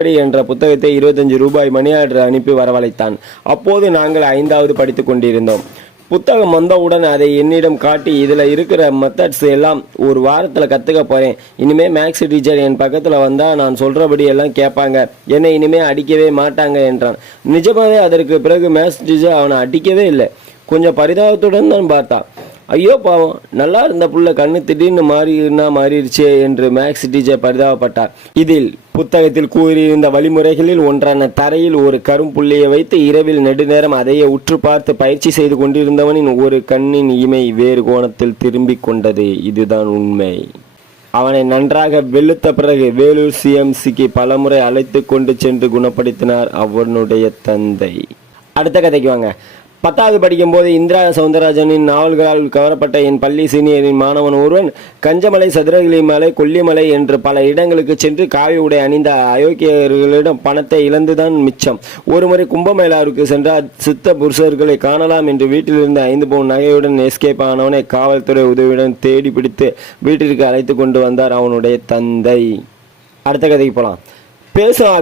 என்ற புத்தகத்தை 25 ரூபாய் மணி ஆர்டர் அனுப்பி வரவழைத்தான். அப்போது நாங்கள் 5வது படித்து கொண்டிருந்தோம். புத்தகம் வந்தவுடன் அதை என்னிடம் காட்டி, இதில் இருக்கிற மெத்தட்ஸ் எல்லாம் ஒரு வாரத்தில் கற்றுக்க போகிறேன். இனிமேல் மேக்ஸ் டீச்சர் என் பக்கத்தில் வந்தால் நான் சொல்கிறபடி எல்லாம் கேட்பாங்க, என்னை இனிமேல் அடிக்கவே மாட்டாங்க என்றான். நிஜமாவே அதற்கு பிறகு மேக்ஸ் டீச்சர் அவனை அடிக்கவே இல்லை. கொஞ்சம் பரிதாபத்துடன் தான் பார்த்தான். ஐயோ பாவம், நல்லா இருந்த புள்ள கண்ணு திடீர்னு மாறிடுச்சே என்று மேக்ஸ் டீச்சர் பரிதாபப்பட்டார். இதில் புத்தகத்தில் கூறியிருந்த வழிமுறைகளில் ஒன்றான தரையில் ஒரு கரும்புள்ளியை வைத்து இரவில் நெடுநேரம் அதையே உற்று பார்த்து பயிற்சி செய்து கொண்டிருந்தவனின் ஒரு கண்ணின் இமை வேறு கோணத்தில் திரும்பிக் கொண்டது. இதுதான் உண்மை. அவனை நன்றாக வெளுத்த பிறகு வேலூர் சிஎம்சிக்கு பலமுறை அழைத்து கொண்டு சென்று குணப்படுத்தினார் அவனுடைய தந்தை. அடுத்த கதைக்கு வாங்க. 10வது படிக்கும்போது இந்திரா சவுந்தரராஜனின் நாவல்களால் கவரப்பட்ட என் பள்ளி சீனியரின் மாணவன் ஒருவன் கஞ்சமலை, சதுரகிரி மலை, கொல்லிமலை என்று பல இடங்களுக்கு சென்று காவி உடை அணிந்த அயோக்கியர்களிடம் பணத்தை இழந்துதான் மிச்சம். ஒருமுறை கும்பமேளாவுக்கு சென்றால் சித்த புருஷர்களை காணலாம் என்று வீட்டிலிருந்து 5 பவுன் நகையுடன் எஸ்கேப் ஆனவனை காவல்துறை உதவியுடன் தேடி பிடித்து வீட்டிற்கு அழைத்து கொண்டு வந்தார் அவனுடைய தந்தை. அடுத்த கதைக்கு போகலாம். பேசும்